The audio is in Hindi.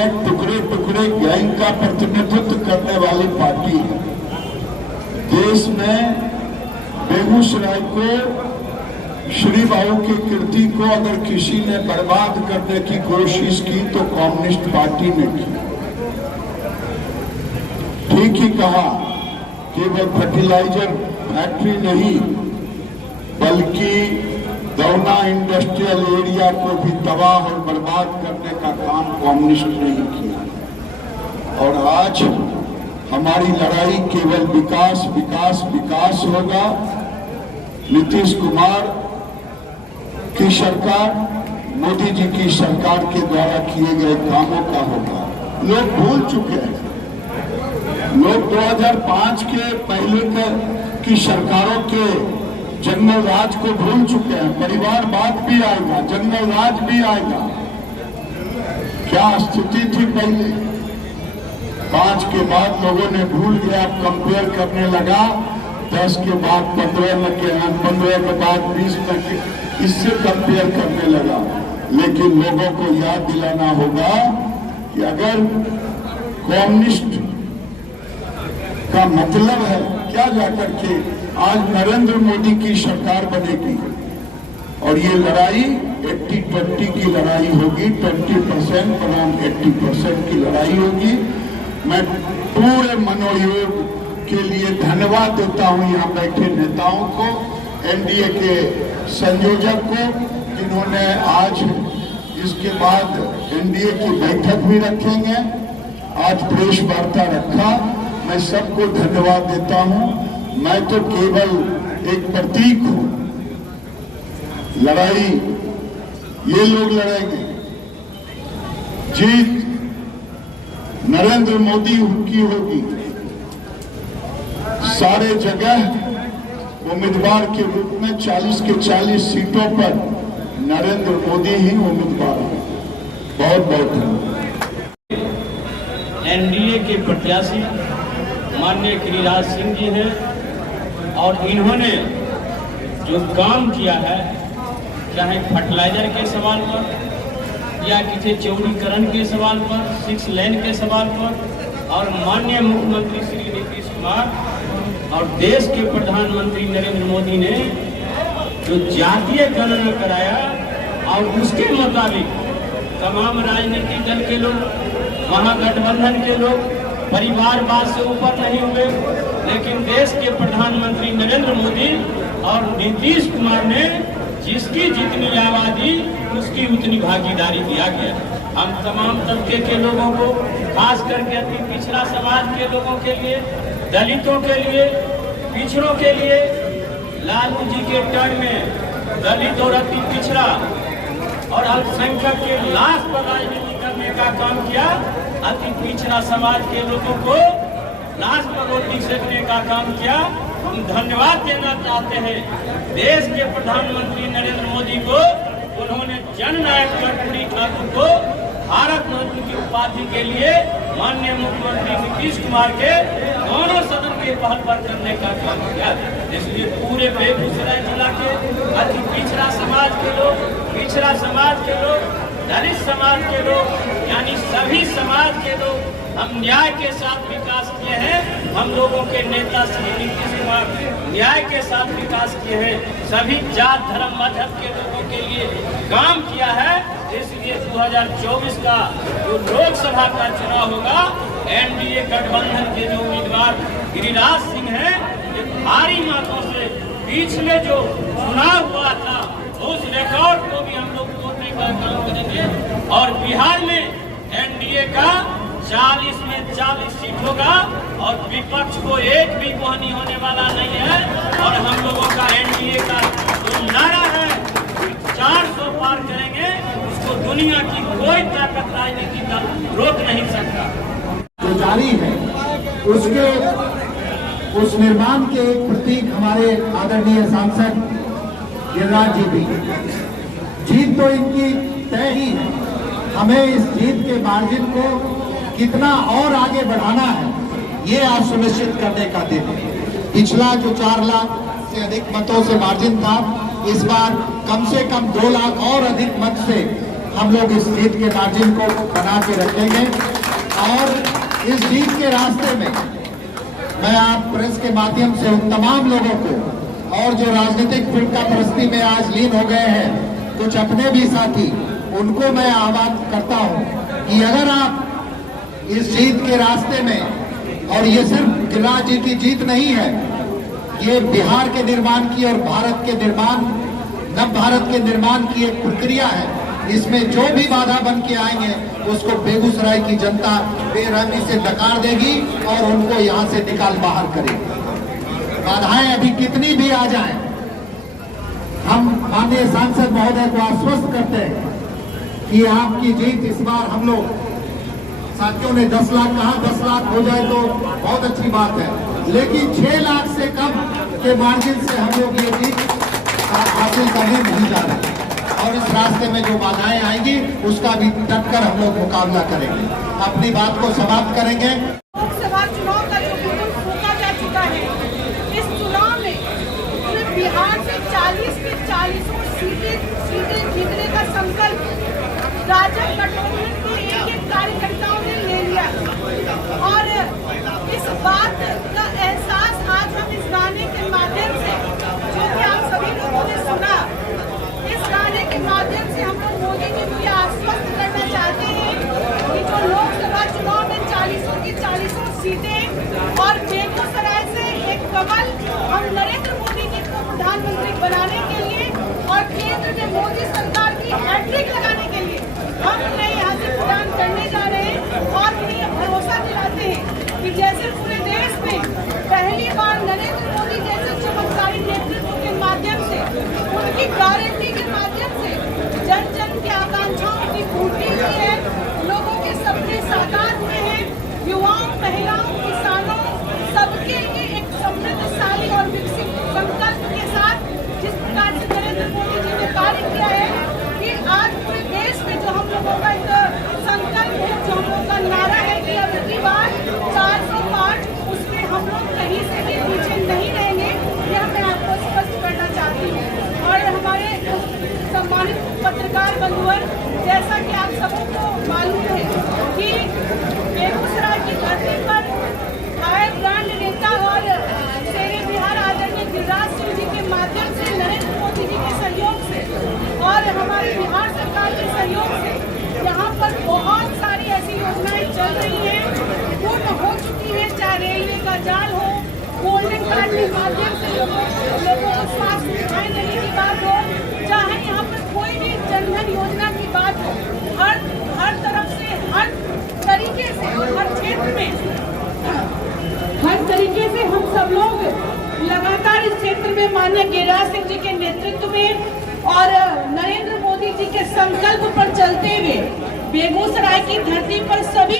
में टुकड़े टुकड़े गैंग का प्रतिनिधित्व करने वाली पार्टी है। देश में बेगूसराय को, श्री बाबू की कीर्ति को अगर किसी ने बर्बाद करने की कोशिश की तो कम्युनिस्ट पार्टी ने की। ठीक ही कहा, केवल फर्टिलाइजर फैक्ट्री नहीं बल्कि दौना इंडस्ट्रियल एरिया को भी तबाह और बर्बाद करने का काम कम्युनिस्ट ने ही किया। और आज हमारी लड़ाई केवल विकास विकास विकास होगा। नीतीश कुमार की सरकार, मोदी जी की सरकार के द्वारा किए गए कामों का होगा। लोग भूल चुके हैं, लोग 2005 के पहले की सरकारों के जंगल राज को भूल चुके हैं। परिवारवाद भी आएगा, जंगल राज भी आएगा। क्या स्थिति थी पहले, 5 के बाद लोगों ने भूल गया, कंपेयर करने लगा। 10 के बाद 15 में, 15 के बाद 20 में, इससे कंपेयर करने लगा। लेकिन लोगों को याद दिलाना होगा कि अगर कम्युनिस्ट का मतलब है क्या जाकर के आज नरेंद्र मोदी की सरकार बनेगी और ये लड़ाई 80-20 की लड़ाई होगी, 20% बनाम 80% की लड़ाई होगी। मैं पूरे मनोयोग के लिए धन्यवाद देता हूं यहाँ बैठे नेताओं को, एनडीए के संयोजक को, जिन्होंने आज इसके बाद एनडीए की बैठक भी रखेंगे, आज प्रेस वार्ता रखा। मैं सबको धन्यवाद देता हूं। मैं तो केवल एक प्रतीक हूं। लड़ाई ये लोग लड़ेंगे, जीत नरेंद्र मोदी की होगी। सारे जगह उम्मीदवार के रूप में 40 के 40 सीटों पर नरेंद्र मोदी ही उम्मीदवार हैं। बहुत बहुत धन्यवाद। एनडीए के प्रत्याशी माननीय गिरिराज सिंह जी हैं और इन्होंने जो काम किया है, चाहे फर्टिलाइजर के सवाल पर या किसी चौड़ीकरण के सवाल पर, 6 लेन के सवाल पर, और माननीय मुख्यमंत्री श्री नीतीश कुमार और देश के प्रधानमंत्री नरेंद्र मोदी ने जो जातीय गणना कराया और उसके मुताबिक तमाम राजनीतिक दल के लोग, महागठबंधन के लोग परिवारवाद से ऊपर नहीं हुए, लेकिन देश के प्रधानमंत्री नरेंद्र मोदी और नीतीश कुमार ने जिसकी जितनी आबादी उसकी उतनी भागीदारी दिया गया। हम तमाम तबके के लोगों को, खास करके अति पिछड़ा समाज के लोगों के लिए, दलितों के लिए, पिछड़ों के लिए, लालू जी के टर्म में दलित और अति पिछड़ा और अल्पसंख्यक के लाश पर राजनीति करने का काम किया। अति पिछड़ा समाज के लोगों को लाश पर रोटी सेकने का काम किया। हम धन्यवाद देना चाहते हैं देश के प्रधानमंत्री नरेंद्र मोदी को। उन्होंने जननायक कर्पूरी ठाकुर को भारत रत्न की उपाधि के लिए माननीय मुख्यमंत्री नीतीश कुमार के दोनों सदन के पहल पर करने का काम किया। इसलिए पूरे बेगूसराय जिला के अति पिछड़ा समाज के लोग, पिछड़ा समाज के लोग, दलित समाज के लोग, यानी सभी समाज के लोग, हम न्याय के साथ विकास किए हैं। हम लोगों के नेता श्री नीतीश कुमार न्याय के साथ विकास किए हैं। सभी जात धर्म मजहब के लोगों के लिए काम किया है। इसलिए 2024 का जो लोकसभा का चुनाव होगा, एनडीए गठबंधन के जो उम्मीदवार गिरिराज सिंह हैं, ये भारी मतों से बीच में जो चुनाव हुआ था उस रिकॉर्ड को भी हम लोग तोड़ने का काम करेंगे। और बिहार में एनडीए का 40 में 40 सीट होगा और विपक्ष को एक भी मोहनी होने वाला नहीं है। और हम लोगों का एनडीए का जो नारा है 400 पार करेंगे, उसको दुनिया की कोई ताकत राजनीति दल रोक नहीं सकता। जो जारी है उसके उस निर्माण के एक प्रतीक हमारे आदरणीय सांसद गिरिराज जी भी। जीत तो इनकी तय ही है, हमें इस जीत के मार्जिन को कितना और आगे बढ़ाना है ये आज सुनिश्चित करने का दिन है। पिछला जो 4 लाख से अधिक मतों से मार्जिन था, इस बार कम से कम 2 लाख और अधिक मत से हम लोग इस जीत के मार्जिन को बना के रखेंगे। और इस जीत के रास्ते में मैं आप प्रेस के माध्यम से उन तमाम लोगों को और जो राजनीतिक फिरका परस्ती में आज लीन हो गए हैं, कुछ अपने भी साथी, उनको मैं आह्वान करता हूं कि अगर आप इस जीत के रास्ते में, और ये सिर्फ गिरिराज जी की जीत नहीं है, ये बिहार के निर्माण की और भारत के निर्माण, नव भारत के निर्माण की एक प्रक्रिया है। इसमें जो भी बाधा बन के आएंगे उसको बेगूसराय की जनता बेरहमी से नकार देगी और उनको यहाँ से निकाल बाहर करेगी। बाधाएं अभी कितनी भी आ जाएं, हम माननीय सांसद महोदय को आश्वस्त करते हैं कि आपकी जीत इस बार हम लोग, साथियों ने 10 लाख कहा, 10 लाख हो जाए तो बहुत अच्छी बात है, लेकिन 6 लाख से कम के मार्जिन से हम लोग ये जीत हासिल करने नहीं जा रहे। और इस रास्ते में जो बाधाएं आएंगी उसका भी डटकर हम लोग मुकाबला करेंगे। अपनी बात को समाप्त करेंगे। लोकसभा चुनाव का जो बिल्कुल फूका जा चुका है, इस चुनाव में पूरे बिहार से 40 की 40 सीटें जीतने का संकल्प राजग गठबंधन के एक कार्यकर्ताओं ने ले लिया। और इस बात का एहसास आज हम इस गाने के माध्यम से, जो कि आप सभी लोगों ने सुना, इस गाने के माध्यम से हम लोग मोदी जी को यह आश्वस्त करना चाहते हैं कि जो लोकसभा चुनाव में 40 की 40 सीटें और बेगूसराय से एक कमल हम नरेंद्र मोदी जी को प्रधानमंत्री बनाने के लिए और केंद्र में मोदी सरकार की हैट्रिक लगाने के लिए हम उन्हें यहाँ से प्रदान करने जा रहे हैं। और उन्हें भरोसा दिलाते हैं कि जैसे पूरे देश में पहली बार नरेंद्र मोदी जैसे चमत्कारी नेतृत्व के माध्यम से, उनकी गारंटी के माध्यम से जन जन की आकांक्षाओं की पूर्ति हुई है, लोगों के सपने साकार हुए हैं, युवाओं, महिलाओं, किसानों सबके लिए एक समृद्धशाली और विकसित संकल्प के साथ जिस प्रकार से नरेंद्र मोदी जी ने कार्य किया है कि आज पूरे देश में जो हम लोगों का एक संकल्प है, जो हम लोगों का नारा है कि अब की बार 400 पार, उसमें हम लोग कहीं से भी पीछे नहीं रहेंगे, यह मैं आपको स्पष्ट करना चाहती हूँ। और हमारे सम्मानित पत्रकार बंधुओं, जैसा कि आप सबको मालूम है कि बेगूसराय की धरती पर आए ब्रांड नेता और शेरे बिहार आदरणीय गिरिराज सिंह जी के माध्यम से, नरेंद्र मोदी जी के सहयोग से और हमारे बिहार सरकार के सहयोग से यहाँ पर बहुत सारी ऐसी योजनाएं चल रही हैं, पूर्ण हो चुकी है। चाहे रेलवे का जाल हो, गोल्डन कार्ड के माध्यम से लोगों को स्वास्थ्य सुविधाएं देने की बात हो, चाहे यहाँ पर कोई भी जनधन योजना की बात हो, हर तरफ से, हर तरीके से, हर क्षेत्र में, हर तरीके से हम सब लोग लगातार इस क्षेत्र में माननीय गिरिराज सिंह जी के नेतृत्व में और नरेंद्र मोदी जी के संकल्प पर चलते हुए बेगूसराय की धरती पर सभी